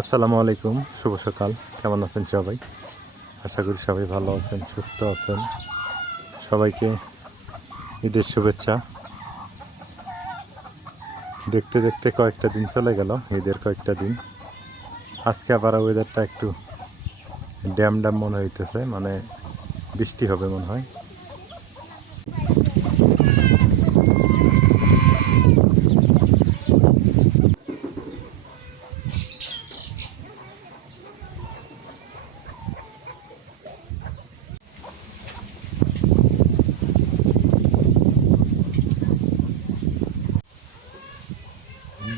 আসসালামু আলাইকুম, শুভ সকাল। কেমন আছেন সবাই? আশা করি সবাই ভালো আছেন, সুস্থ আছেন। সবাইকে ঈদের শুভেচ্ছা। দেখতে দেখতে কয়েকটা দিন চলে গেল, ঈদের কয়েকটা দিন। আজকে আবার ওয়েদারটা একটু ড্যাম ড্যাম মনে হইতেছে, মানে বৃষ্টি হবে মনে হয়।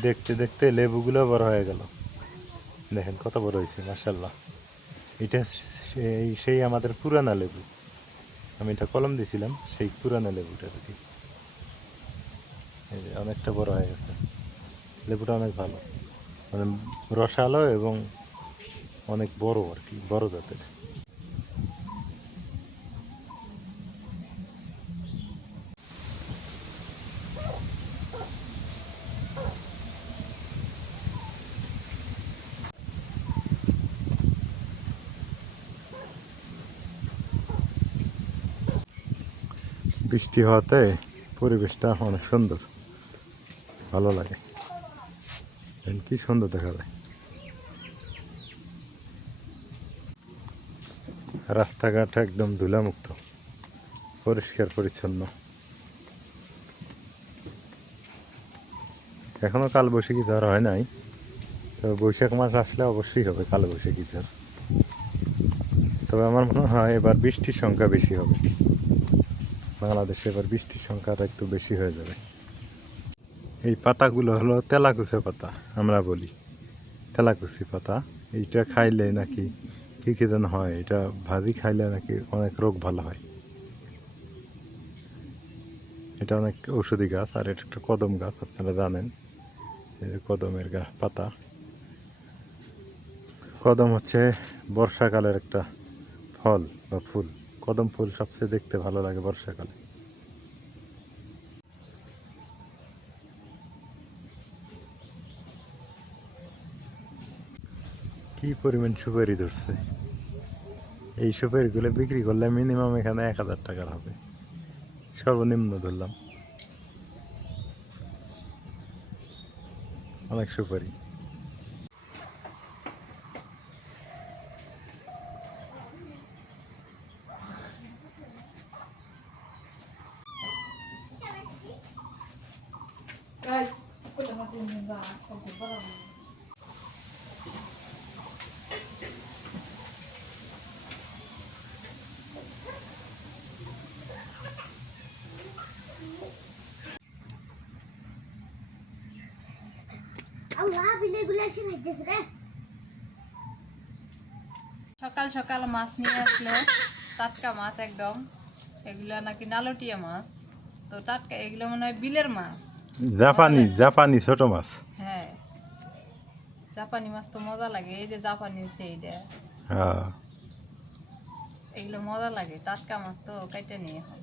দেখতে দেখতে লেবুগুলো বড় হয়ে গেল। দেখেন কত বড় হয়েছে, মাশাআল্লাহ। এটা সেই আমাদের পুরানা লেবু। আমি এটা কলম দিয়েছিলাম, সেই পুরানা লেবুটা আর কি। এই যে অনেকটা বড় হয়ে গেছে। লেবুটা অনেক ভালো, মানে রসালো এবং অনেক বড় আর কি, বড় জাতের। বৃষ্টি হওয়াতে পরিবেশটা অনেক সুন্দর, ভালো লাগে। কি সুন্দর দেখা যায়। রাস্তাঘাট একদম ধুলামুক্ত, পরিষ্কার পরিচ্ছন্ন। এখনো কালবৈশাখী ঝড় হয় নাই, তবে বৈশাখ মাস আসলে অবশ্যই হবে কালবৈশাখী ঝড়। তবে আমার মনে হয় এবার বৃষ্টির সংখ্যা বেশি হবে। বাংলাদেশে এবার বৃষ্টির সংখ্যাটা একটু বেশি হয়ে যাবে। এই পাতাগুলো হলো তেলাকুচা পাতা, আমরা বলি তেলাকুচি পাতা। এইটা খাইলে নাকি কী কী যেন হয়, এটা ভাজি খাইলে নাকি অনেক রোগ ভালো হয়। এটা অনেক ঔষধি গাছ, আর এটা একটা কদম গাছ, আপনারা জানেন। এই যে কদমের গাছ পাতা। কদম হচ্ছে বর্ষাকালের একটা ফল বা ফুল। কদম ফুল সবচেয়ে দেখতে ভালো লাগে বর্ষাকালে। কি পরিমাণ সুপারি ধরছে! এই সুপারিগুলো বিক্রি করলে মিনিমাম এখানে 1000 টাকার হবে, সর্বনিম্ন ধরলাম। অনেক সুপারি। সকাল সকাল মাছ নিয়ে আসলো, টাটকা মাছ একদম। এগুলা নাকি নালটিয়া মাছ, তো টাটকা এগুলো মনে হয় বিলের মাছ। জাপানি জাপানি ছোট মাছ। হ্যাঁ, জাপানি মাছ তো মজা লাগে। এই যে জাপানি হচ্ছে এইটা, হ্যাঁ, এগুলো মজা লাগে। টাটকা মাছ তো কেটে নিয়ে এখন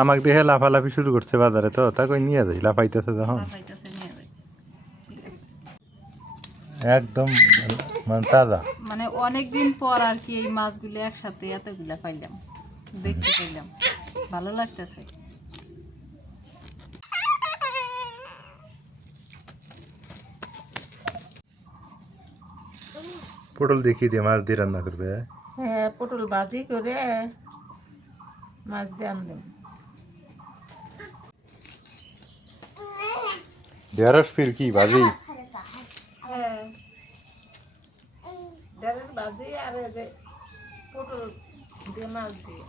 আমাকে দেখে লাফালাফি শুরু করছে বাজারে, তো তা কই নিয়ে যাই, লাফাইতেছে যখন। লাফাইতেছে, নিয়ে যাই। ঠিক আছে, একদম মানে তাজা। মানে অনেকদিন পর আর কি এই মাছগুলো একসাথে এতগুলা পাইলাম, দেখতে পাইলাম, ভালো লাগতেছে। পটল দেখি দিয়ে মাছ দিয়ে রান্না করবে। হ্যাঁ, পটল ভাজি করে মাছ দিয়ে আনলাম। ঢেঁড়স ফির কি ভাজি? হ্যাঁ, ডালের ভাজি আর এই যে পটল দিয়ে মাছ দিয়ে।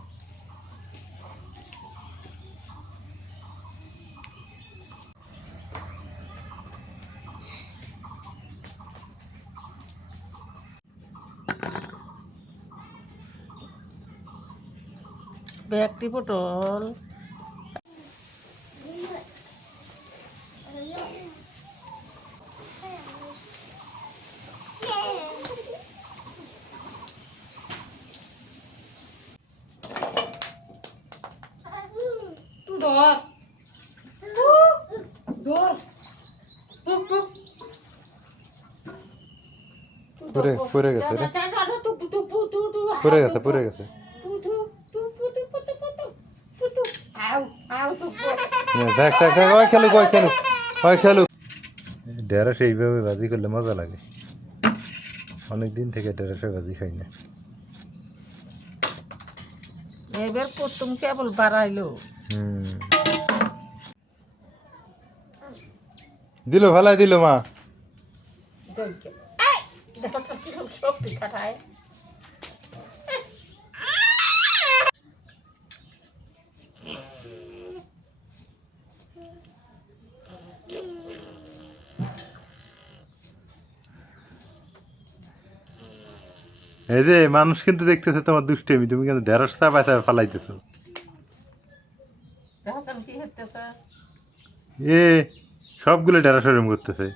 একটি পটল তুই ধর, পুরে গেছে রে, পুরে গেছে। দেখ দেখ দেখ, ওই খেলুক ওই খেলুক ওই খেলুক। ঢেঁড়স এইভাবে ভাজি করলে মজা লাগে। অনেক দিন থেকে ঢেঁড়সের ভাজি খাই না। এবার প্রথম কেবল বাড়াইলো। দিল ভালাই দিল মা। শক্তি খাটায়। এই যে মানুষ কিন্তু দেখতেছে তোমার দুষ্টেমি, তুমি কিন্তু ঢেঁড়স চাপায় চাপায় ফালাইতেছো। দেখেন কি হইতেছে? এ সবগুলো ঢেঁড়স এরম করতেছে।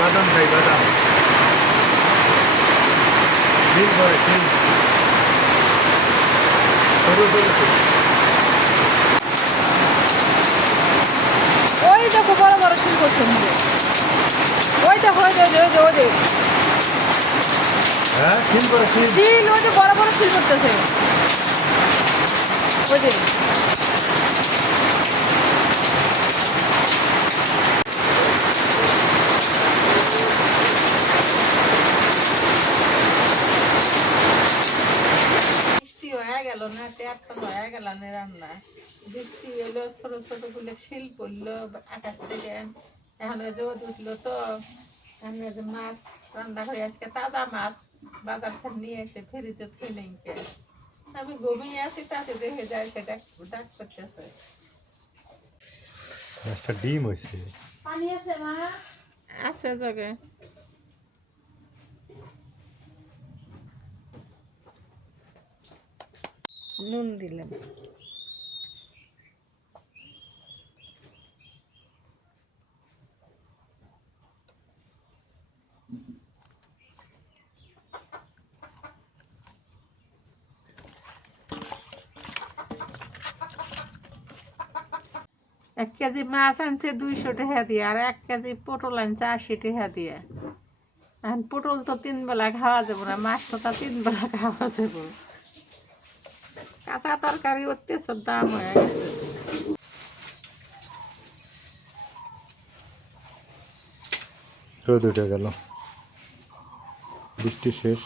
বাদাম খাই, বাদাম ডিম করে ডিম সরু সরু। ওই দেখো বড় বড় শিল করছে মুখে। ওই দেখো ওই যে ওই যে হ্যাঁ ডিম করে ডিম। শিল, ওই যে বড় বড় শিল করতেছে ওই যে। বৃষ্টি হয়ে গেল না, এখন হয়ে গেল না রান্না। বৃষ্টি এলো, ছোট ছোট গুলো শিল পড়লো আকাশ থেকে। এখন রোদ উঠলো তো এখন এই যে মাছ রান্না করে, আজকে তাজা মাছ বাজার থেকে নিয়ে এসে ফ্রিজে থুই নেই। আমি ঘুমিয়ে আছি, তাতে দেখে যায় সেটা ডাক করতেছে। একটা ডিম হয়েছে। পানি আছে মা? আছে জগে। নুন দিলাম। এক কেজি মাছ আনছে 200 টাকা দিয়ে, আর 1 কেজি পটল আনছে 80 টাকা দিয়ে। এখন পটল তো 3 বেলা খাওয়া যাবো না, মাছ তো তা 3 বেলা খাওয়া যাবো। কাঁচা তরকারি অত্যন্ত দাম হয়ে গেছে। রোদ উঠে গেল, বৃষ্টি শেষ।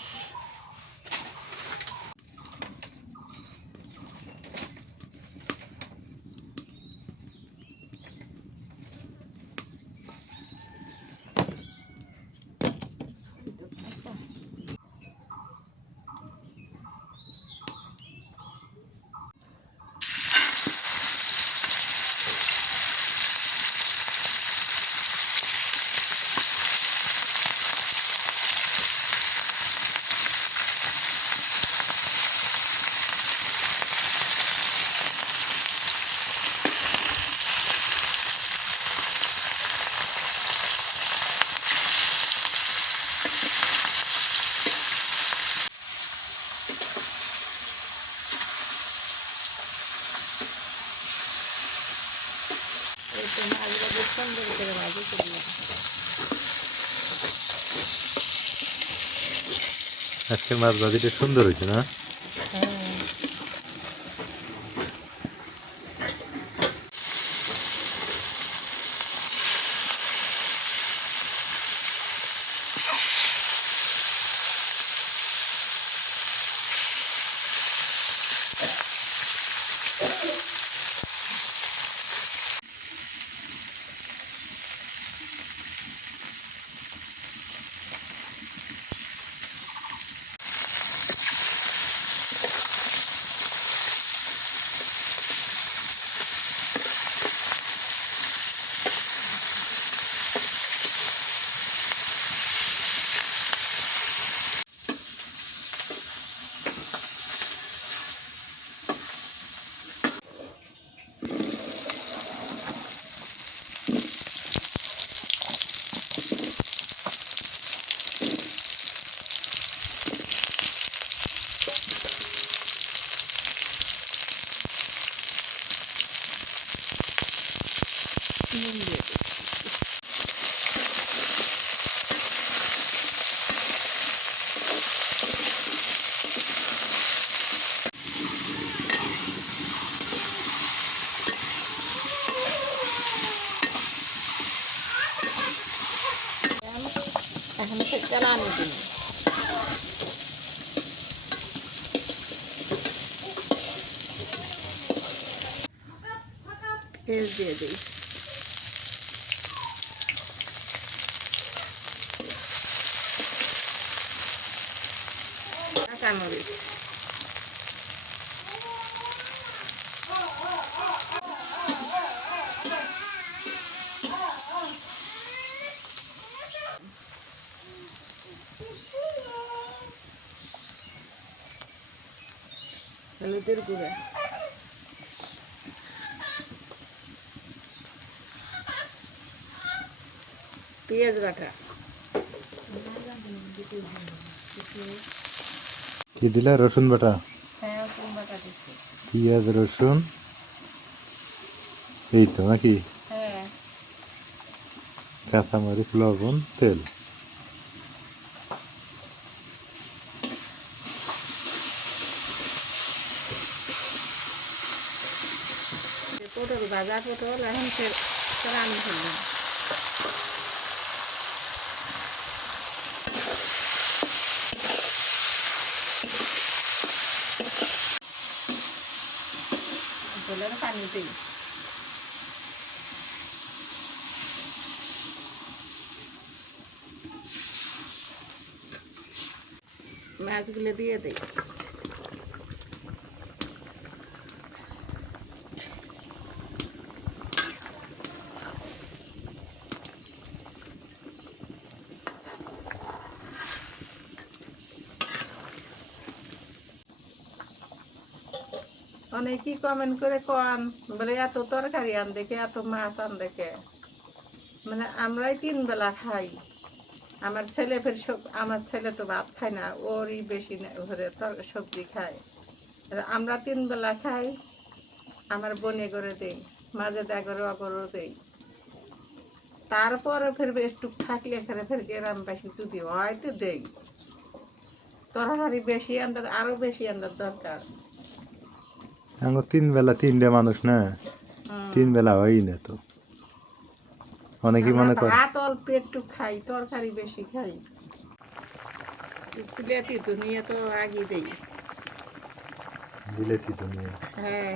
এই তো মাছগুলো বেশ সুন্দর করে ভাজি করলাম। আজকের মাছ ভাজিটা সুন্দর হয়েছে না? হ্যাঁ, নুন দিয়ে দিই। এখন জ্বালানি দিন। পেঁয়াজ দিয়ে দিই। কাঁচামরিচ, হলুদের গুঁড়া, পেঁয়াজ বাটা, কি দিলা? রসুন বাটা, হ্যাঁ রসুন বাটা দিচ্ছি। পেঁয়াজ, রসুন, এই তো নাকি? হ্যাঁ, কাঁচামরিচ, লবণ, তেল। পটল ভাজা, পটল এখন রান্না করলাম। পটলের পানি দিই। মাছগুলো দিয়ে দিই। অনেকেই কমেন্ট করে কন বলে এত তরকারি আন দেখে, এত মাছ আন দেখে। মানে আমরাই 3 বেলা খাই। আমার ছেলে আমার ছেলে তো ভাত খায় না, ওরই বেশি ঘরে সবজি খায়। আমরা 3 বেলা খাই। আমার বনে করে দেই, মাঝে দা করে অগরও দেই। তারপরে ফের একটু থাকলে ফের গ্রাম বেশি যদি হয় তো দেই। তরকারি বেশি আন্দাজ, আরো বেশি আন্দাজ দরকার। আমরা 3 বেলা 3টে মানুষ না, 3 বেলা হয়ই না তো। অনেকেই মনে করে ভাত অল্প একটু খাই, তরকারি বেশি খাই। বিলেতি দুনিয়া তো আগে দেই। বিলেতি ধনিয়া। হ্যাঁ,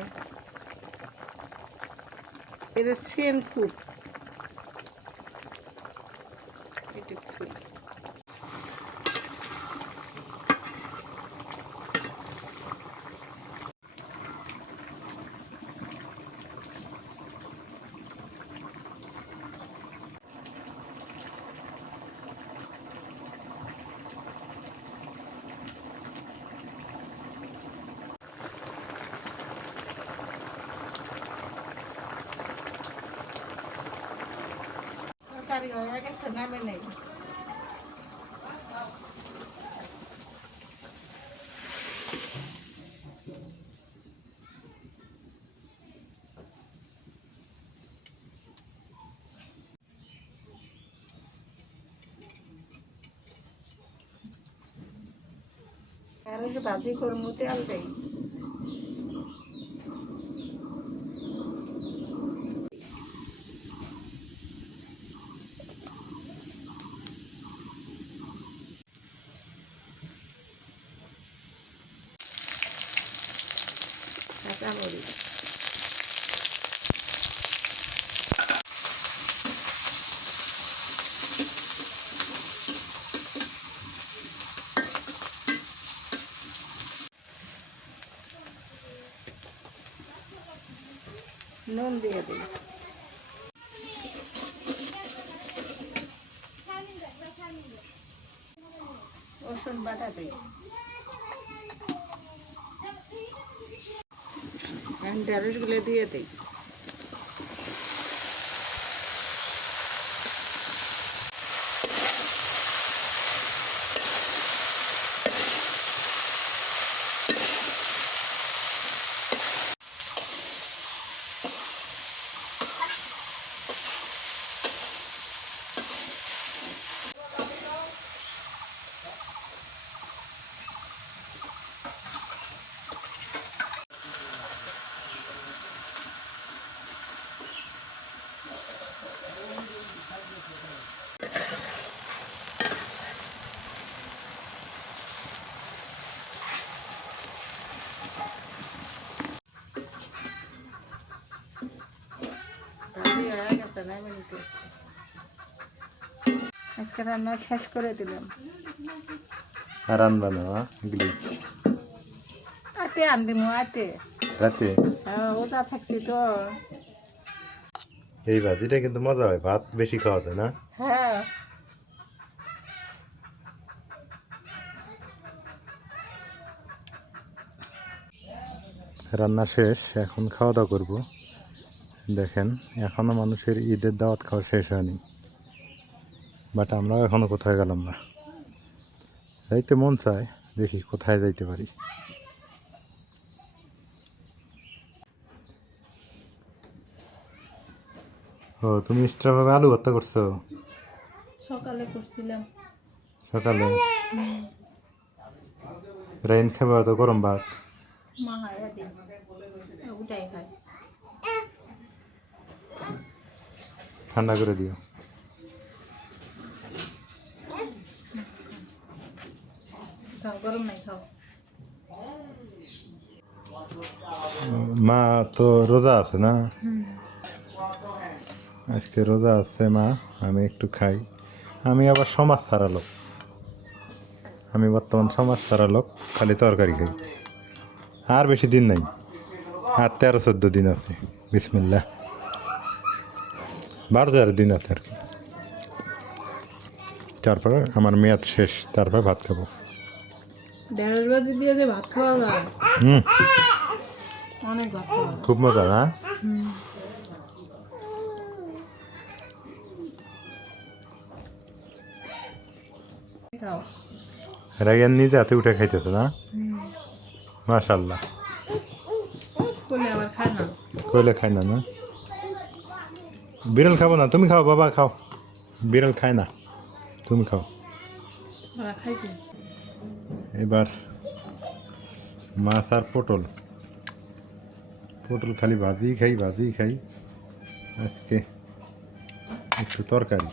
এটা সেন খুব এটা খুব তরকারি হয়ে গেছে, নামে নেই। আর ওই যে ভাজি করমু তেল দেই। কাঁচামরিচ, নুন দিয়ে দিই। রসুন বাটা দিই। ঢেঁড়সগুলো দিয়ে দিই। ভাজি হয়ে গেছে, নামে নিতেছি। আজকে রান্না শেষ করে দিলাম। আর আনবা না এগুলি আতে আনদিমু আতে। রাতে? হ্যাঁ, ওটা থাকছি তো। এই ভাজিটা কিন্তু মজা হয়, ভাত বেশি খাওয়া যায় না? হ্যাঁ, রান্না শেষ, এখন খাওয়া দাওয়া করবো। দেখেন এখনো মানুষের ঈদের দাওয়াত খাওয়া শেষ হয়নি, বাট আমরাও এখনো কোথায় গেলাম না। যাইতে মন চায়, দেখি কোথায় যাইতে পারি। ও, তুমি এক্সট্রাভাবে আলু ভর্তা করছো? সকালে করছিলাম। সকালে রাইন খাবে তো গরম ভাত? মা হায়া দিই, ওটাই খাই। ঠান্ডা করে দিও। খাও, গরম নাই, খাও। মা তো রোজা আছে না? আজকে রোজা আছে মা, আমি একটু খাই। আমি আবার সমাজ ছাড়া লোক, আমি বর্তমান সমাজ ছাড়া লোক, খালি তরকারি খাই। আর বেশি দিন নাই, আর 13-14 দিন আছে। বিসমিল্লাহ, 12-13 দিন আছে আর কি। তারপরে আমার মেয়াদ শেষ, তারপরে ভাত খাবো। ঢেঁড়স ভাজি দিয়ে যে ভাত খাওয়া যায়, হুম, অনেক ভাত খাওয়া যায়। খুব মজা না? খাও। রাইয়ান নিজে হাতে উঠে খাইতেছে না? মাশাল্লাহ। করলে আবার খায় না। কইলে খাই না না? বিড়াল খাবো না, তুমি খাও বাবা, খাও। বিড়াল খায় না, তুমি খাও। ওরা খাইছে। এবার মাছ আর পটল, পটল খালি ভাজিই খাই, ভাজিই খাই। আজকে একটু তরকারি।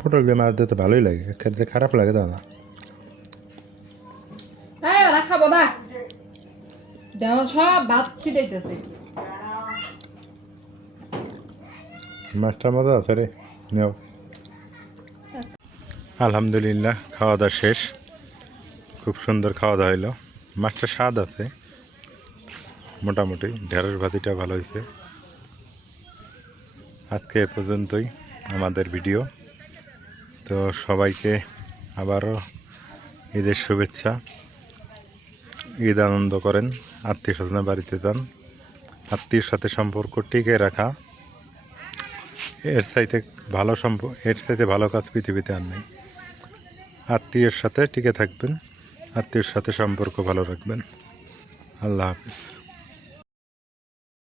পটল দিয়ে মাছ দিতে ভালোই লাগে, খেতে খারাপ লাগে তা না। হ্যাঁ ওরা খাবো না, দেওয়া সব ভাত ছিটাইতেছে। মাছটা মজা আছে রে, নেও। আলহামদুলিল্লাহ খাওয়া দাওয়া শেষ, খুব সুন্দর খাওয়া দাওয়া হইলো। মাছটা স্বাদ আছে মোটামুটি, ঢেঁড়স ভাজিটা ভালো হয়েছে। আজকে এ পর্যন্তই আমাদের ভিডিও। তো সবাইকে আবারও ঈদের শুভেচ্ছা। ঈদ আনন্দ করেন, আত্মীয় স্বজনের বাড়িতে যান। আত্মীয়র সাথে সম্পর্ক টিকে রাখা, এর চাইতে এর চাইতে ভালো কাজ পৃথিবীতে আর নেই। আত্মীয়ের সাথে টিকে থাকবেন, আত্মীয়ের সাথে সম্পর্ক ভালো রাখবেন। আল্লাহ হাফিজ।